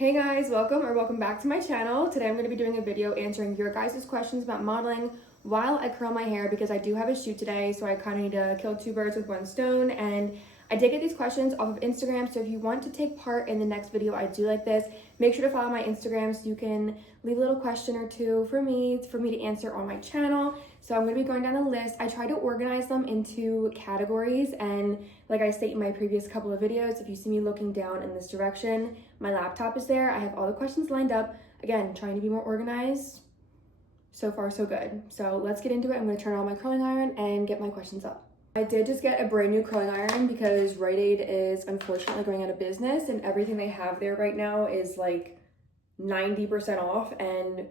Hey guys, welcome back to my channel. Today I'm going to be doing a video answering your guys' questions about modeling while I curl my hair because I do have a shoot today, so I kind of need to kill two birds with one stone. And I did get these questions off of Instagram, so if you want to take part in the next video I do like this, make sure to follow my Instagram so you can leave a little question or two for me to answer on my channel. So I'm going to be going down the list. I try to organize them into categories, and like I state in my previous couple of videos, if you see me looking down in this direction, my laptop is there. I have all the questions lined up. Again, trying to be more organized. So far, so good. So let's get into it. I'm going to turn on my curling iron and get my questions up. I did just get a brand new curling iron because Rite Aid is unfortunately going out of business, and everything they have there right now is like 90% off, and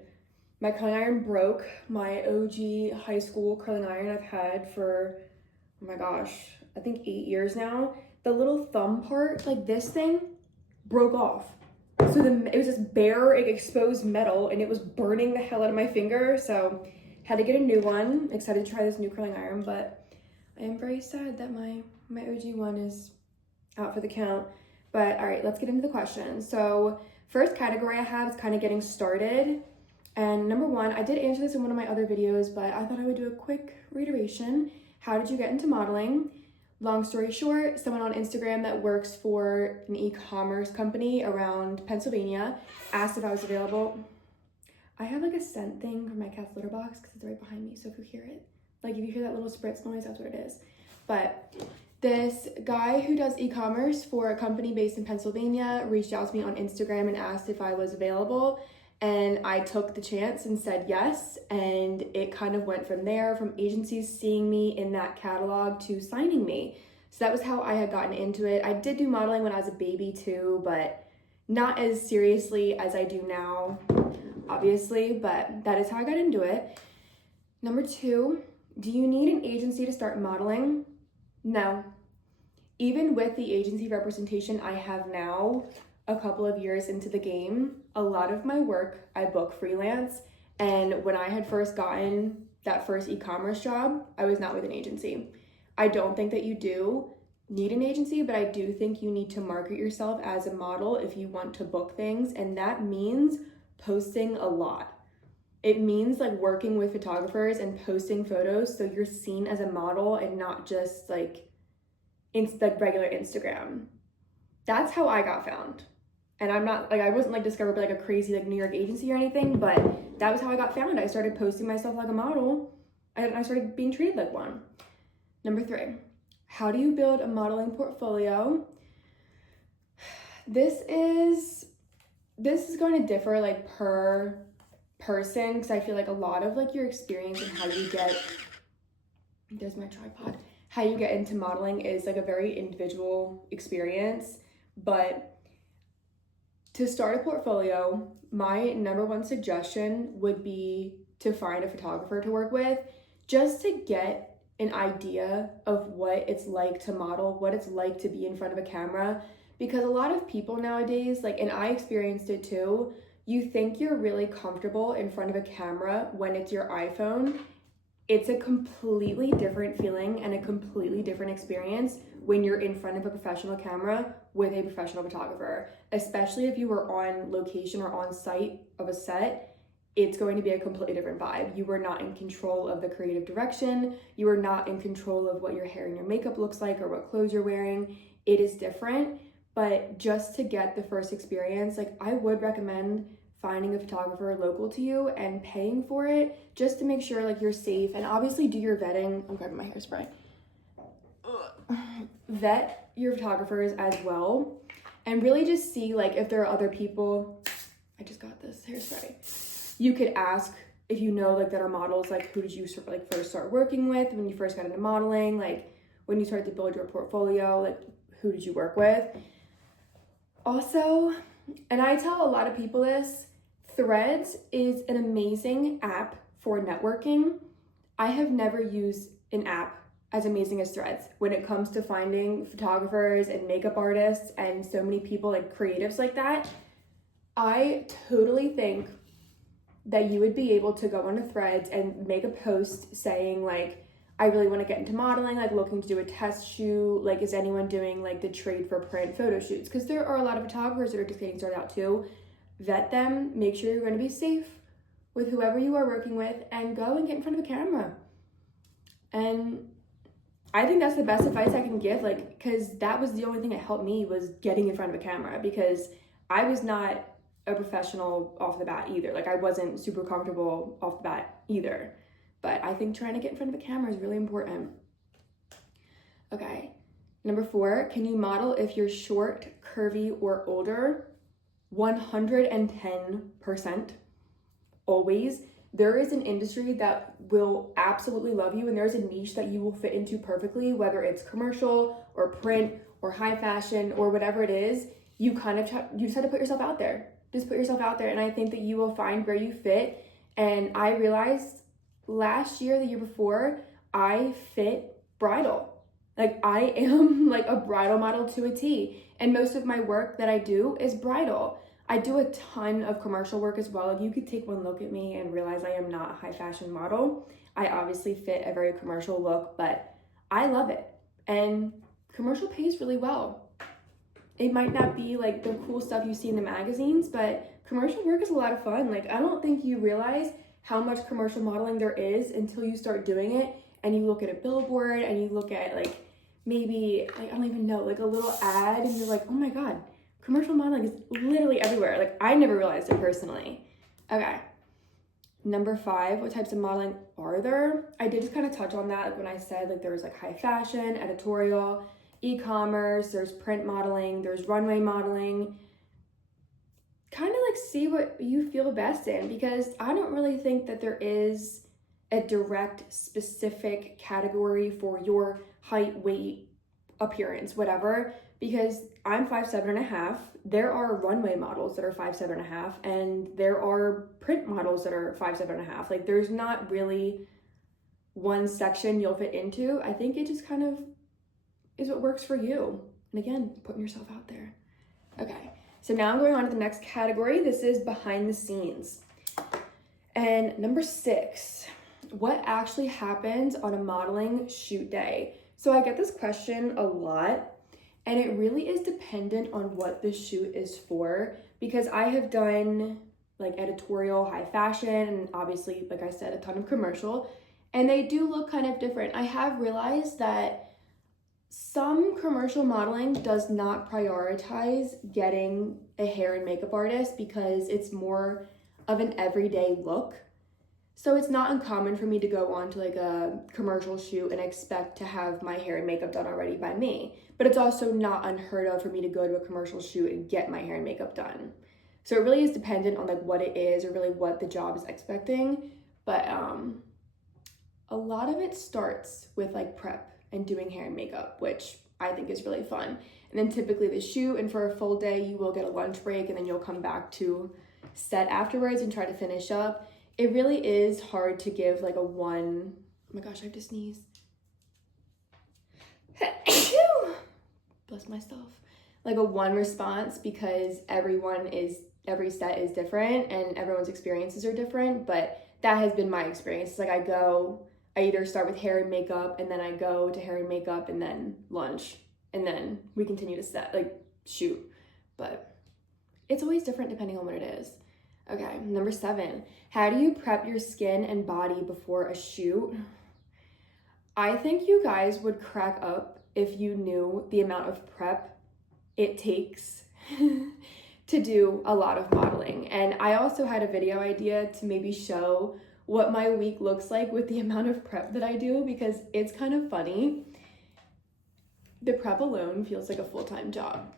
my curling iron broke. My OG high school curling iron I've had for, oh my gosh, I think 8 years now. The little thumb part, like this thing, broke off. So it was just bare, exposed metal, and it was burning the hell out of my finger. So had to get a new one. Excited to try this new curling iron, but I am very sad that my OG one is out for the count. But all right, let's get into the questions. So first category I have is kind of getting started. And number one, I did answer this in one of my other videos, but I thought I would do a quick reiteration. How did you get into modeling? Long story short, someone on Instagram that works for an e-commerce company around Pennsylvania asked if I was available. I have like a scent thing for my cat's litter box because it's right behind me. So if you hear it, like if you hear that little spritz noise, that's what it is. But this guy who does e-commerce for a company based in Pennsylvania reached out to me on Instagram and asked if I was available. And I took the chance and said yes, and it kind of went from there, from agencies seeing me in that catalog to signing me. So that was how I had gotten into it. I did do modeling when I was a baby too, but not as seriously as I do now, obviously, but that is how I got into it. Number two, do you need an agency to start modeling? No. Even with the agency representation I have now, a couple of years into the game, a lot of my work I book freelance, and when I had first gotten that first e-commerce job, I was not with an agency. I don't think that you do need an agency, but I do think you need to market yourself as a model if you want to book things, and that means posting a lot. It means like working with photographers and posting photos so you're seen as a model and not just like regular Instagram. That's how I got found. And I'm not like, I wasn't like discovered by like a crazy like New York agency or anything, but that was how I got found. I started posting myself like a model and I started being treated like one. Number three, how do you build a modeling portfolio? This is going to differ like per person, because I feel like a lot of like your experience and how you get, there's my tripod, how you get into modeling is like a very individual experience. But to start a portfolio, my number one suggestion would be to find a photographer to work with, just to get an idea of what it's like to model, what it's like to be in front of a camera. Because a lot of people nowadays, like, and I experienced it too, you think you're really comfortable in front of a camera when it's your iPhone. It's a completely different feeling and a completely different experience when you're in front of a professional camera with a professional photographer, especially if you were on location or on site of a set. It's going to be a completely different vibe. You are not in control of the creative direction. You are not in control of what your hair and your makeup looks like or what clothes you're wearing. It is different, but just to get the first experience, like I would recommend finding a photographer local to you and paying for it just to make sure like you're safe, and obviously do your vetting. I'm grabbing my hairspray. Vet your photographers as well, and really just see like if there are other people. I just got this hairspray. You could ask if you know like that are models, like who did you like first start working with when you first got into modeling, like when you started to build your portfolio, like who did you work with. Also, and I tell a lot of people this, Threads is an amazing app for networking. I have never used an app as amazing as Threads when it comes to finding photographers and makeup artists and so many people like creatives like that. I totally think that you would be able to go on a Threads and make a post saying like, I really want to get into modeling, like looking to do a test shoot. Like, is anyone doing like the trade for print photo shoots? Because there are a lot of photographers that are just getting started out too. Vet them, make sure you're going to be safe with whoever you are working with, and go and get in front of a camera. And I think that's the best advice I can give, like, because that was the only thing that helped me, was getting in front of a camera, because I was not a professional off the bat either. Like, I wasn't super comfortable off the bat either. But I think trying to get in front of a camera is really important. Okay, number 4, can you model if you're short, curvy, or older? 110%. Always. There is an industry that will absolutely love you, and there's a niche that you will fit into perfectly, whether it's commercial or print or high fashion or whatever it is. You just have to put yourself out there. Just put yourself out there, and I think that you will find where you fit. And I realized last year, the year before, I fit bridal. Like, I am like a bridal model to a T, and most of my work that I do is bridal. I do a ton of commercial work as well. Like, you could take one look at me and realize I am not a high fashion model. I obviously fit a very commercial look, but I love it. And commercial pays really well. It might not be like the cool stuff you see in the magazines, but commercial work is a lot of fun. Like, I don't think you realize how much commercial modeling there is until you start doing it, and you look at a billboard and you look at like maybe, like, I don't even know, like a little ad, and you're like, oh my God, commercial modeling is literally everywhere. Like, I never realized it personally. Okay. Number 5, what types of modeling are there? I did just kind of touch on that, like when I said like there was like high fashion, editorial, e-commerce, there's print modeling, there's runway modeling. Kind of like see what you feel best in, because I don't really think that there is a direct specific category for your height, weight, appearance, whatever, because I'm 5'7.5". There are runway models that are 5'7.5", and there are print models that are 5'7.5". Like, there's not really one section you'll fit into. I think it just kind of is what works for you. And again, putting yourself out there. Okay, so now I'm going on to the next category. This is behind the scenes. And number 6, what actually happens on a modeling shoot day? So I get this question a lot, and it really is dependent on what the shoot is for, because I have done like editorial, high fashion, and obviously, like I said, a ton of commercial, and they do look kind of different. I have realized that some commercial modeling does not prioritize getting a hair and makeup artist because it's more of an everyday look. So it's not uncommon for me to go on to like a commercial shoot and expect to have my hair and makeup done already by me. But it's also not unheard of for me to go to a commercial shoot and get my hair and makeup done. So it really is dependent on like what it is, or really what the job is expecting. But a lot of it starts with like prep and doing hair and makeup, which I think is really fun. And then typically the shoot, and for a full day, you will get a lunch break, and then you'll come back to set afterwards and try to finish up. It really is hard to give like a one, oh my gosh, I have to sneeze. Bless myself. Like a one response, because every set is different and everyone's experiences are different, but that has been my experience. It's like I either start with hair and makeup, and then I go to hair and makeup, and then lunch, and then we continue to shoot. But it's always different depending on what it is. Okay, number 7, how do you prep your skin and body before a shoot? I think you guys would crack up if you knew the amount of prep it takes to do a lot of modeling. And I also had a video idea to maybe show what my week looks like with the amount of prep that I do, because it's kind of funny. The prep alone feels like a full-time job.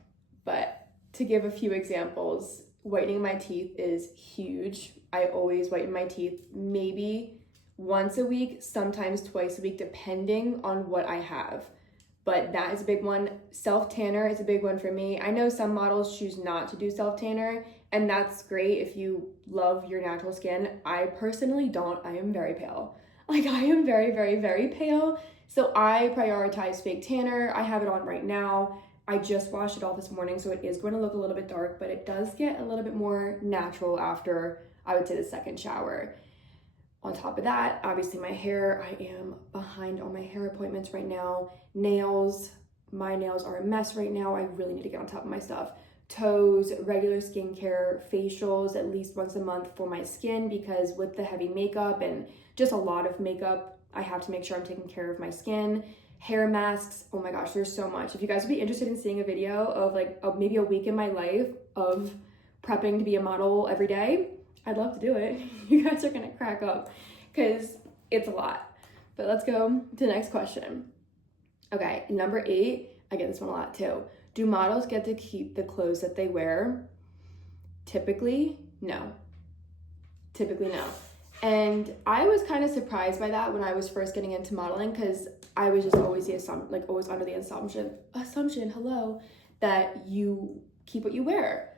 But to give a few examples, whitening my teeth is huge. I always whiten my teeth maybe once a week, sometimes twice a week, depending on what I have. But that is a big one. Self-tanner is a big one for me. I know some models choose not to do self-tanner, and that's great if you love your natural skin. I personally don't. I am very pale. Like, I am very, very, very pale. So I prioritize fake tanner. I have it on right now. I just washed it off this morning, so it is going to look a little bit dark, but it does get a little bit more natural after, I would say, the second shower. On top of that, obviously my hair, I am behind on my hair appointments right now. Nails, my nails are a mess right now. I really need to get on top of my stuff. Toes, regular skincare, facials at least once a month for my skin, because with the heavy makeup and just a lot of makeup, I have to make sure I'm taking care of my skin. Hair masks, oh my gosh, there's so much. If you guys would be interested in seeing a video of like maybe a week in my life of prepping to be a model every day, I'd love to do it. You guys are gonna crack up because it's a lot. But let's go to the next question. Okay, number 8, I get this one a lot too. Do models get to keep the clothes that they wear? Typically, no. Typically, no. And I was kind of surprised by that when I was first getting into modeling, because I was just always always under the assumption, hello, that you keep what you wear.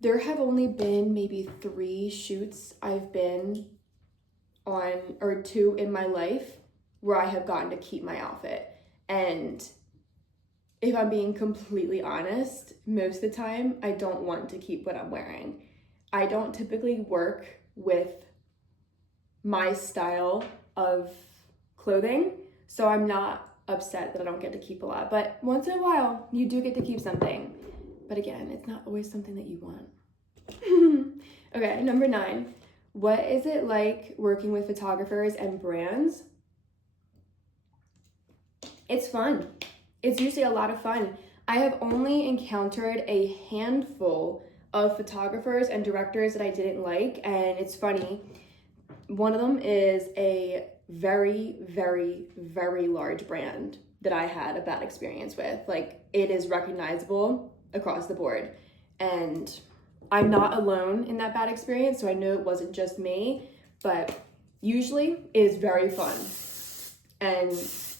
There have only been maybe 3 shoots I've been on, or 2 in my life, where I have gotten to keep my outfit. And if I'm being completely honest, most of the time, I don't want to keep what I'm wearing. I don't typically work with my style of clothing, so I'm not upset that I don't get to keep a lot. But once in a while, you do get to keep something. But again, it's not always something that you want. Okay, number 9. What is it like working with photographers and brands? It's fun. It's usually a lot of fun. I have only encountered a handful of photographers and directors that I didn't like, and it's funny. One of them is a very, very, very large brand that I had a bad experience with. Like, it is recognizable across the board. And I'm not alone in that bad experience, so I know it wasn't just me, but usually it is very fun and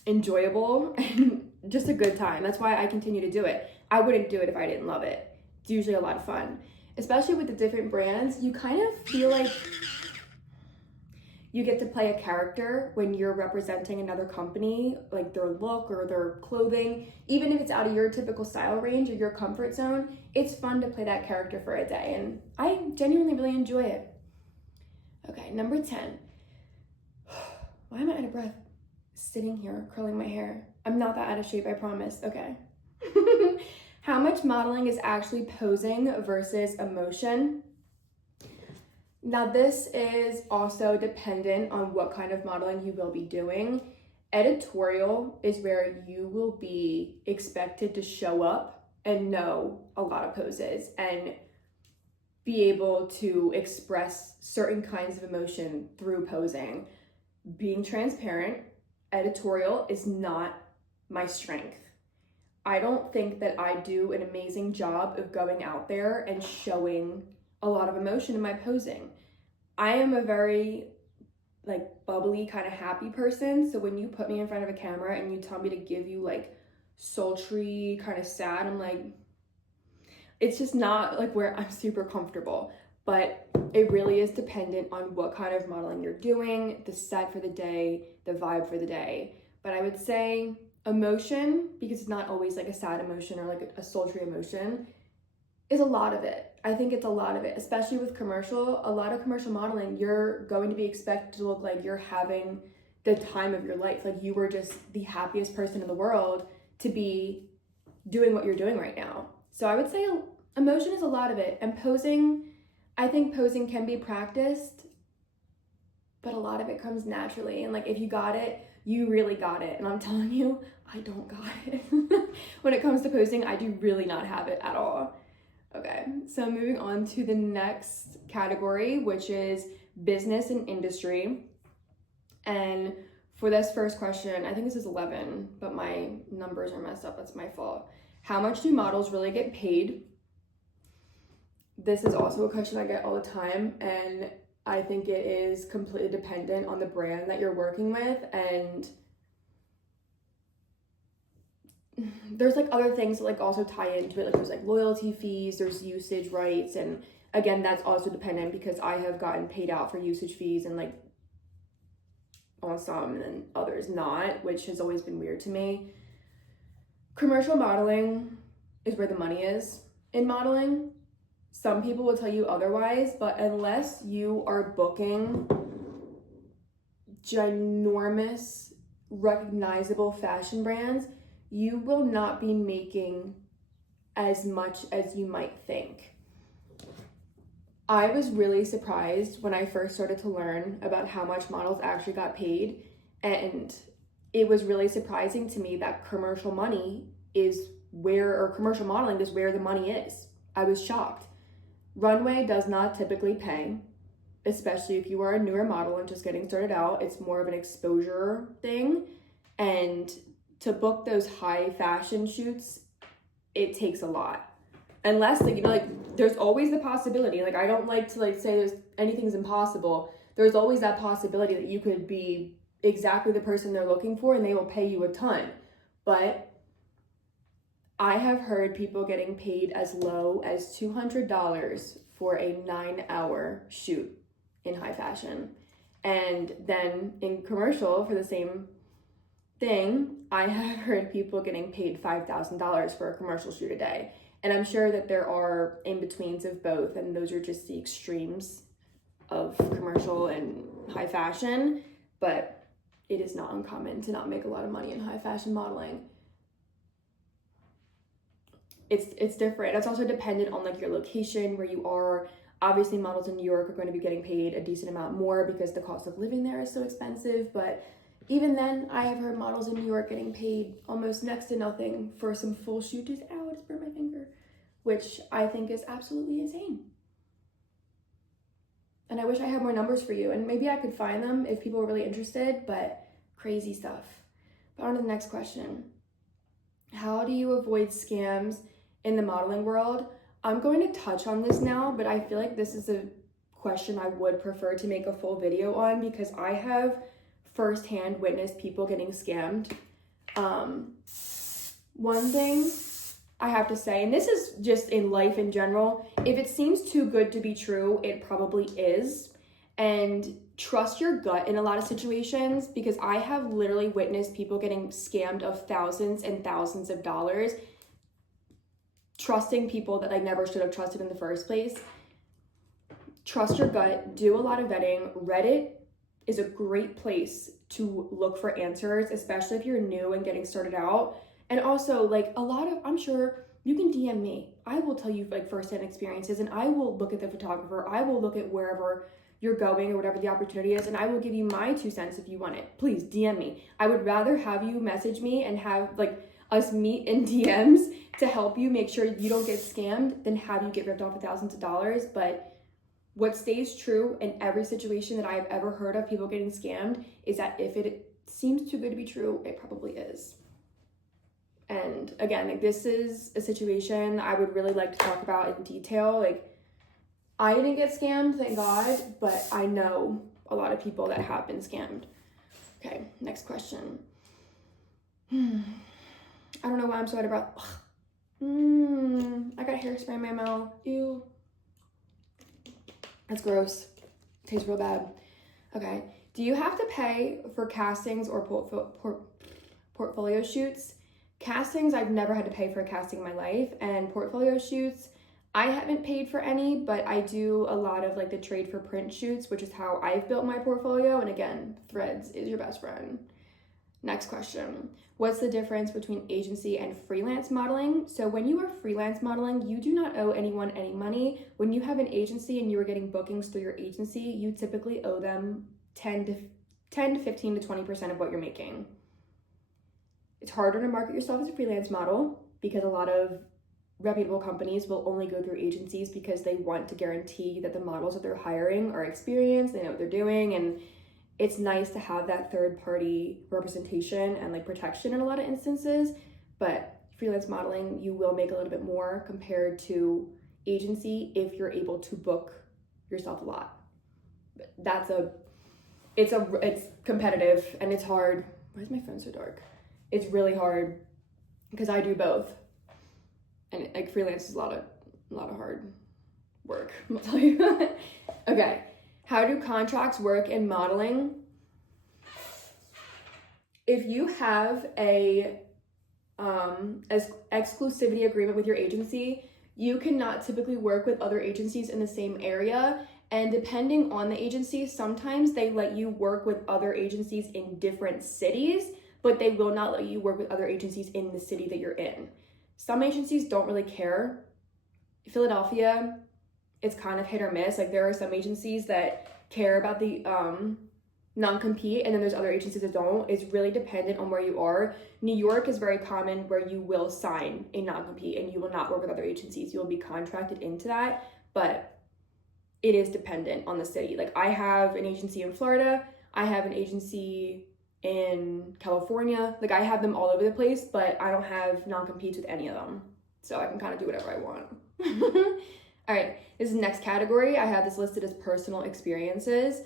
enjoyable and just a good time. That's why I continue to do it. I wouldn't do it if I didn't love it. It's usually a lot of fun. Especially with the different brands, you kind of feel like you get to play a character when you're representing another company, like their look or their clothing. Even if it's out of your typical style range or your comfort zone, it's fun to play that character for a day, and I genuinely really enjoy it. Okay, number 10. Why am I out of breath? Sitting here, curling my hair. I'm not that out of shape, I promise. Okay. How much modeling is actually posing versus emotion? Now, this is also dependent on what kind of modeling you will be doing. Editorial is where you will be expected to show up and know a lot of poses and be able to express certain kinds of emotion through posing. Being transparent, editorial is not my strength. I don't think that I do an amazing job of going out there and showing a lot of emotion in my posing. I am a very bubbly, kind of happy person. So when you put me in front of a camera and you tell me to give you sultry, kind of sad, I'm like, it's just not where I'm super comfortable. But it really is dependent on what kind of modeling you're doing, the set for the day, the vibe for the day. But I would say emotion, because it's not always a sad emotion or a sultry emotion, is a lot of it. I think it's a lot of it, especially with a lot of commercial modeling, you're going to be expected to look like you're having the time of your life. Like you were just the happiest person in the world to be doing what you're doing right now. So I would say emotion is a lot of it. And posing, I think posing can be practiced, but a lot of it comes naturally. And if you got it, you really got it. And I'm telling you, I don't got it. When it comes to posing, I do really not have it at all. Okay, so moving on to the next category, which is business and industry. And for this first question, I think this is 11, but my numbers are messed up. That's my fault. How much do models really get paid? This is also a question I get all the time, and I think it is completely dependent on the brand that you're working with, and there's other things that also tie into it. There's loyalty fees, there's usage rights, and again, that's also dependent because I have gotten paid out for usage fees and on some and others not, which has always been weird to me. Commercial modeling is where the money is in modeling. Some people will tell you otherwise, but unless you are booking ginormous, recognizable fashion brands, you will not be making as much as you might think. I was really surprised when I first started to learn about how much models actually got paid, and it was really surprising to me that commercial modeling is where the money is. I was shocked. Runway does not typically pay, especially if you are a newer model and just getting started out. It's more of an exposure thing, and to book those high fashion shoots, it takes a lot. Unless, like, you know, like, there's always the possibility, like, I don't like to, like, say anything's impossible. There's always that possibility that you could be exactly the person they're looking for and they will pay you a ton. But I have heard people getting paid as low as $200 for a 9-hour shoot in high fashion. And then in commercial for the same thing, I have heard people getting paid $5,000 for a commercial shoot a day. And I'm sure that there are in-betweens of both, and those are just the extremes of commercial and high fashion, but it is not uncommon to not make a lot of money in high fashion modeling. It's different. It's also dependent on, like, your location, where you are. Obviously, models in New York are going to be getting paid a decent amount more because the cost of living there is so expensive, but even then, I have heard models in New York getting paid almost next to nothing for some full shoot. Ow, I just burned my finger. Which I think is absolutely insane. And I wish I had more numbers for you, and maybe I could find them if people were really interested, but crazy stuff. But on to the next question. How do you avoid scams in the modeling world? I'm going to touch on this now, but I feel like this is a question I would prefer to make a full video on because I have firsthand witnessed people getting scammed. One thing I have to say, and this is just in life in general, if it seems too good to be true, it probably is. And trust your gut in a lot of situations, because I have literally witnessed people getting scammed of thousands and thousands of dollars, trusting people that I never should have trusted in the first place. Trust your gut, do a lot of vetting. Reddit is a great place to look for answers, especially if you're new and getting started out. And also, like, I'm sure you can DM me. I will tell you, like, firsthand experiences, and I will look at the photographer. I will look at wherever you're going or whatever the opportunity is, and I will give you my 2 cents if you want it. Please DM me. I would rather have you message me and have, like, us meet in DMs to help you make sure you don't get scammed than have you get ripped off of thousands of dollars. But what stays true in every situation that I've ever heard of people getting scammed is that if it seems too good to be true, it probably is. And again, like, this is a situation I would really like to talk about in detail. Like, I didn't get scammed, thank God, but I know a lot of people that have been scammed. Okay, next question. I don't know why I'm so out of breath. I got hairspray in my mouth. Ew. That's gross. Tastes real bad. Okay. Do you have to pay for castings or portfolio shoots? Castings, I've never had to pay for a casting in my life, and portfolio shoots, I haven't paid for any, but I do a lot of, like, the trade for print shoots, which is how I've built my portfolio. And again, Threads is your best friend. Next question. What's the difference between agency and freelance modeling? So when you are freelance modeling, you do not owe anyone any money. When you have an agency and you are getting bookings through your agency, you typically owe them 10 to 15 to 20% of what you're making. It's harder to market yourself as a freelance model because a lot of reputable companies will only go through agencies because they want to guarantee that the models that they're hiring are experienced, they know what they're doing, and it's nice to have that third-party representation and, like, protection in a lot of instances. But freelance modeling, you will make a little bit more compared to agency if you're able to book yourself a lot. It's competitive and it's hard. Why is my phone so dark? It's really hard because I do both, and, like, freelance is a lot of hard work, I'll tell you. Okay, how do contracts work in modeling? If you have a exclusivity agreement with your agency, you cannot typically work with other agencies in the same area, And depending on the agency, sometimes they let you work with other agencies in different cities, but they will not let you work with other agencies in the city that you're in. Some agencies don't really care. Philadelphia, it's kind of hit or miss. Like there are some agencies that care about the non-compete, and then there's other agencies that don't. It's really dependent on where you are. New York is very common where you will sign a non-compete and you will not work with other agencies. You will be contracted into that, but it is dependent on the city. Like I have an agency in Florida, I have an agency in California. Like I have them all over the place, but I don't have non-competes with any of them. So I can kind of do whatever I want. All right, this is the next category. I have this listed as personal experiences.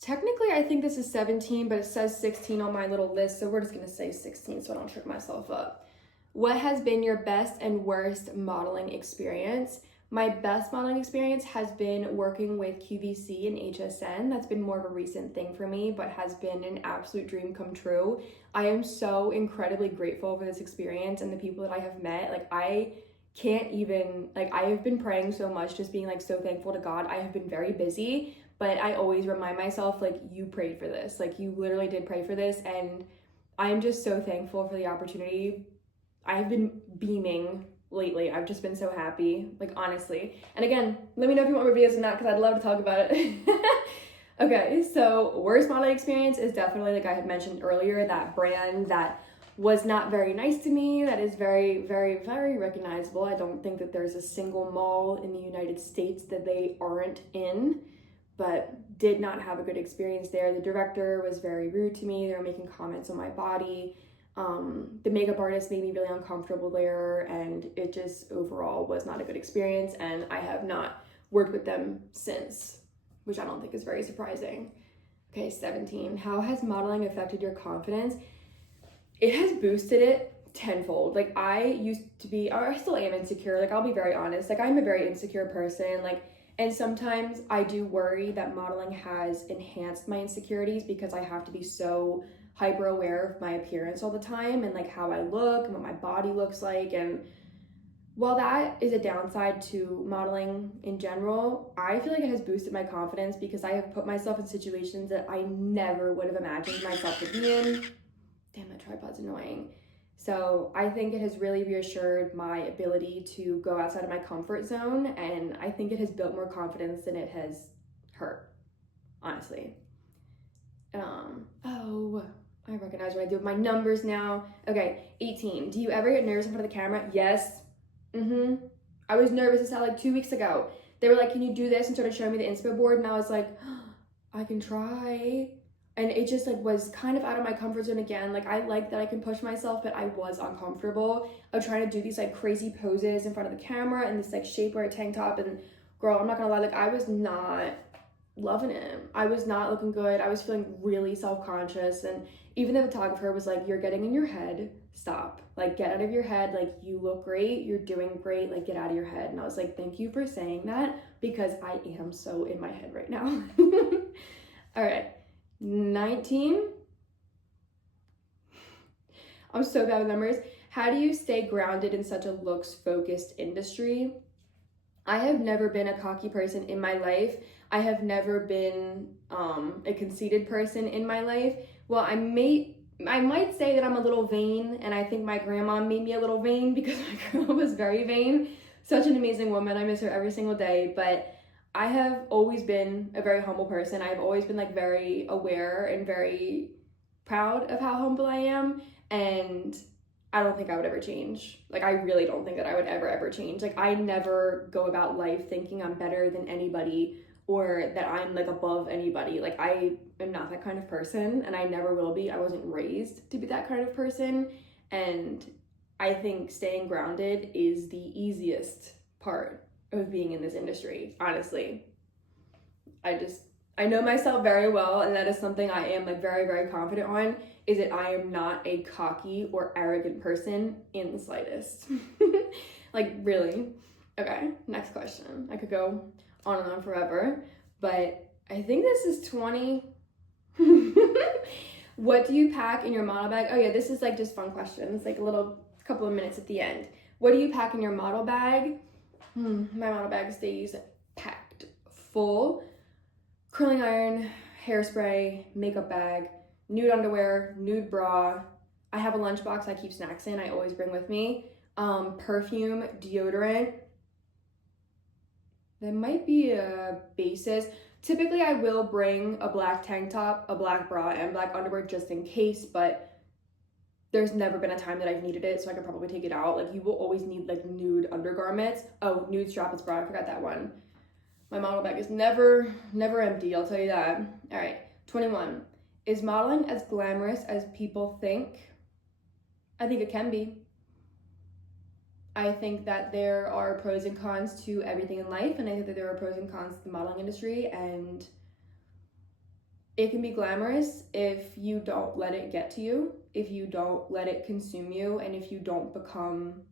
Technically, I think this is 17, but it says 16 on my little list, so we're just gonna say 16 so I don't trip myself up. What has been your best and worst modeling experience? My best modeling experience has been working with QVC and HSN. That's been more of a recent thing for me, but has been an absolute dream come true. I am so incredibly grateful for this experience and the people that I have met. Like I can't even, like I have been praying so much, just being like so thankful to God. I have been very busy, but I always remind myself, like, you prayed for this. Like, you literally did pray for this, and I'm just so thankful for the opportunity. I have been beaming lately. I've just been so happy, like, honestly. And again, let me know if you want more videos or not, because I'd love to talk about it. Okay, so worst modeling experience is definitely, like I had mentioned earlier, that brand that was not very nice to me, that is very, very, very recognizable. I don't think that there's a single mall in the United States that they aren't in, but did not have a good experience there. The director was very rude to me. They were making comments on my body. The makeup artist made me really uncomfortable there, and it just overall was not a good experience, and I have not worked with them since, which I don't think is very surprising. Okay, 17. How has modeling affected your confidence? It has boosted it tenfold. Like I used to be, or I still am insecure. Like I'll be very honest. Like I'm a very insecure person. Like, and sometimes I do worry that modeling has enhanced my insecurities because I have to be so hyper aware of my appearance all the time and like how I look and what my body looks like. And while that is a downside to modeling in general, I feel like it has boosted my confidence because I have put myself in situations that I never would have imagined myself to be in. Damn, that tripod's annoying. So I think it has really reassured my ability to go outside of my comfort zone, and I think it has built more confidence than it has hurt, honestly. Oh, I recognize what I do with my numbers now. Okay, 18. Do you ever get nervous in front of the camera? Yes. I was nervous as hell like 2 weeks ago. They were like, can you do this? And started showing me the inspo board, and I was like, oh, I can try. And it just like was kind of out of my comfort zone again. Like I like that I can push myself, but I was uncomfortable of trying to do these like crazy poses in front of the camera and this like shapewear tank top. And girl, I'm not gonna lie, like I was not loving it. I was not looking good. I was feeling really self-conscious. And even the photographer was like, you're getting in your head, stop. Like get out of your head. Like you look great, you're doing great, like get out of your head. And I was like, thank you for saying that, because I am so in my head right now. All right. 19. I'm so bad with numbers. How do you stay grounded in such a looks-focused industry? I have never been a cocky person in my life. I have never been a conceited person in my life. Well, I might say that I'm a little vain, and I think my grandma made me a little vain because my grandma was very vain. Such an amazing woman. I miss her every single day, but I have always been a very humble person. I've always been like very aware and very proud of how humble I am, and I don't think I would ever change. Like I really don't think that I would ever change. Like I never go about life thinking I'm better than anybody or that I'm like above anybody. Like I am not that kind of person, and I never will be. I wasn't raised to be that kind of person, and I think staying grounded is the easiest part of being in this industry, honestly. I know myself very well, and that is something I am like very, very confident on, is that I am not a cocky or arrogant person in the slightest. Like really. Okay, next question. I could go on and on forever, but I think this is 20. What do you pack in your model bag? Oh yeah, this is like just fun questions, like a little couple of minutes at the end. What do you pack in your model bag? My model bag stays packed full. curling iron, hairspray, makeup bag, nude underwear, nude bra. I have a lunchbox I keep snacks in, I always bring with me. Perfume, deodorant. There might be a basis. Typically, I will bring a black tank top, a black bra, and black underwear just in case, but there's never been a time that I've needed it, so I could probably take it out. Like, you will always need, like, nude undergarments. Oh, nude strapless bra, I forgot that one. My model bag is never empty, I'll tell you that. All right, 21. Is modeling as glamorous as people think? I think it can be. I think that there are pros and cons to everything in life, and I think that there are pros and cons to the modeling industry, and it can be glamorous if you don't let it get to you, if you don't let it consume you, and if you don't become,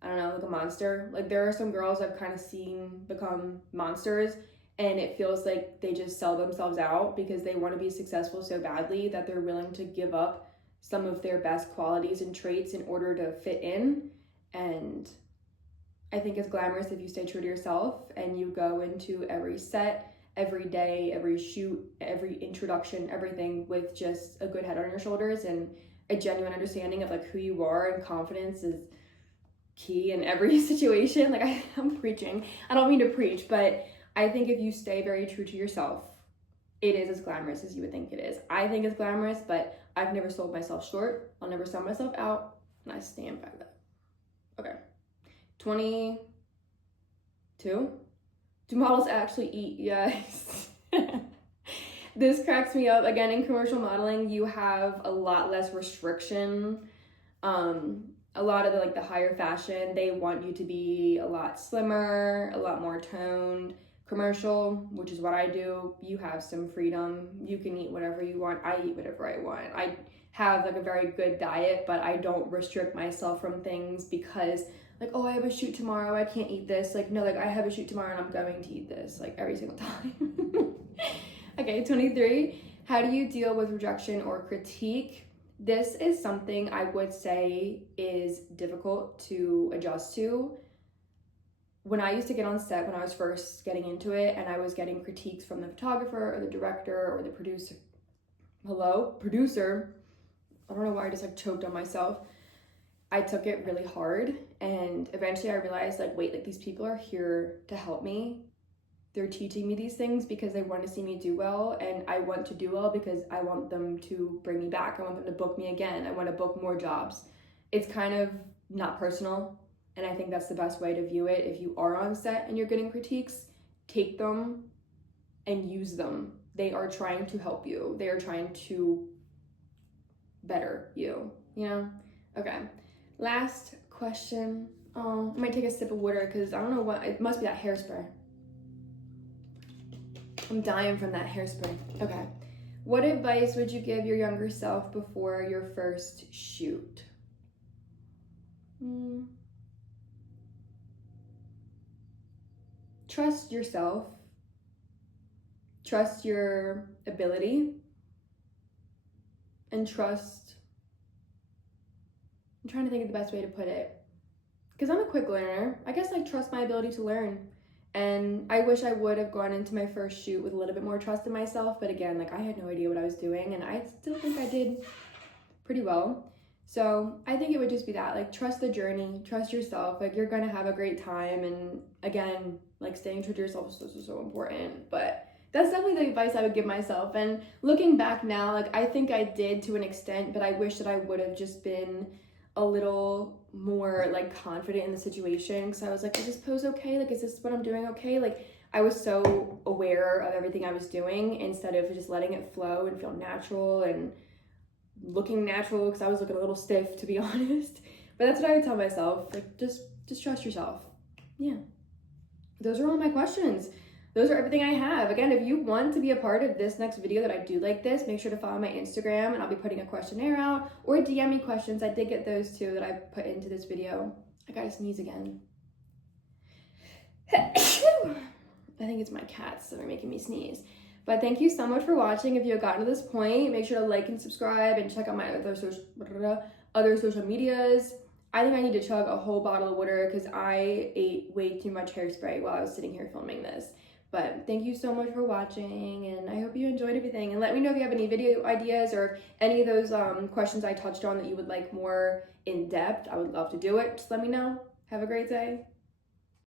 I don't know, like a monster. Like, there are some girls I've kind of seen become monsters, and it feels like they just sell themselves out because they want to be successful so badly that they're willing to give up some of their best qualities and traits in order to fit in. And I think it's glamorous if you stay true to yourself and you go into every set, every day, every shoot, every introduction, everything with just a good head on your shoulders and a genuine understanding of like who you are, and confidence is key in every situation. Like, I'm preaching. I don't mean to preach, but I think if you stay very true to yourself, it is as glamorous as you would think it is. I think it's glamorous, but I've never sold myself short. I'll never sell myself out, and I stand by that. Okay. 22. Do models actually eat? Yes. This cracks me up. Again, in commercial modeling, you have a lot less restriction. A lot of the higher fashion, they want you to be a lot slimmer, a lot more toned. Commercial, which is what I do, you have some freedom. You can eat whatever you want. I eat whatever I want. I have like a very good diet, but I don't restrict myself from things because like, oh, I have a shoot tomorrow, I can't eat this. Like, no, like I have a shoot tomorrow and I'm going to eat this like every single time. Okay, 23. How do you deal with rejection or critique? This is something I would say is difficult to adjust to. When I used to get on set, when I was first getting into it and I was getting critiques from the photographer or the director or the producer, producer, I don't know why I just like choked on myself. I took it really hard, and eventually I realized like, wait, like these people are here to help me. They're teaching me these things because they want to see me do well, and I want to do well because I want them to bring me back. I want them to book me again. I want to book more jobs. It's kind of not personal. And I think that's the best way to view it. If you are on set and you're getting critiques, take them and use them. They are trying to help you. They are trying to better you, you know? Okay, last question. Oh, I might take a sip of water because I don't know what, it must be that hairspray. I'm dying from that hairspray. Okay, what advice would you give your younger self before your first shoot? Trust yourself, trust your ability, and trust, I'm trying to think of the best way to put it, because I'm a quick learner. I guess I trust my ability to learn, and I wish I would have gone into my first shoot with a little bit more trust in myself, but again, like I had no idea what I was doing, and I still think I did pretty well. So I think it would just be that, like, trust the journey, trust yourself, like you're gonna have a great time, and again, like staying true to yourself is so important. But that's definitely the advice I would give myself. And looking back now, like I think I did to an extent, but I wish that I would have just been a little more like confident in the situation, because I was like, is this pose okay? Like, is this what I'm doing okay? Like, I was so aware of everything I was doing instead of just letting it flow and feel natural and looking natural, because I was looking a little stiff, to be honest. But that's what I would tell myself, like just trust yourself. Yeah, those are all my questions. Those are everything I have. Again, if you want to be a part of this next video that I do like this, make sure to follow my Instagram, and I'll be putting a questionnaire out, or DM me questions. I did get those too that I put into this video. I gotta sneeze again. I think it's my cats that are making me sneeze. But thank you so much for watching. If you have gotten to this point, make sure to like and subscribe and check out my other social medias. I think I need to chug a whole bottle of water because I ate way too much hairspray while I was sitting here filming this. But thank you so much for watching, and I hope you enjoyed everything. And let me know if you have any video ideas or any of those questions I touched on that you would like more in depth. I would love to do it. Just let me know. Have a great day.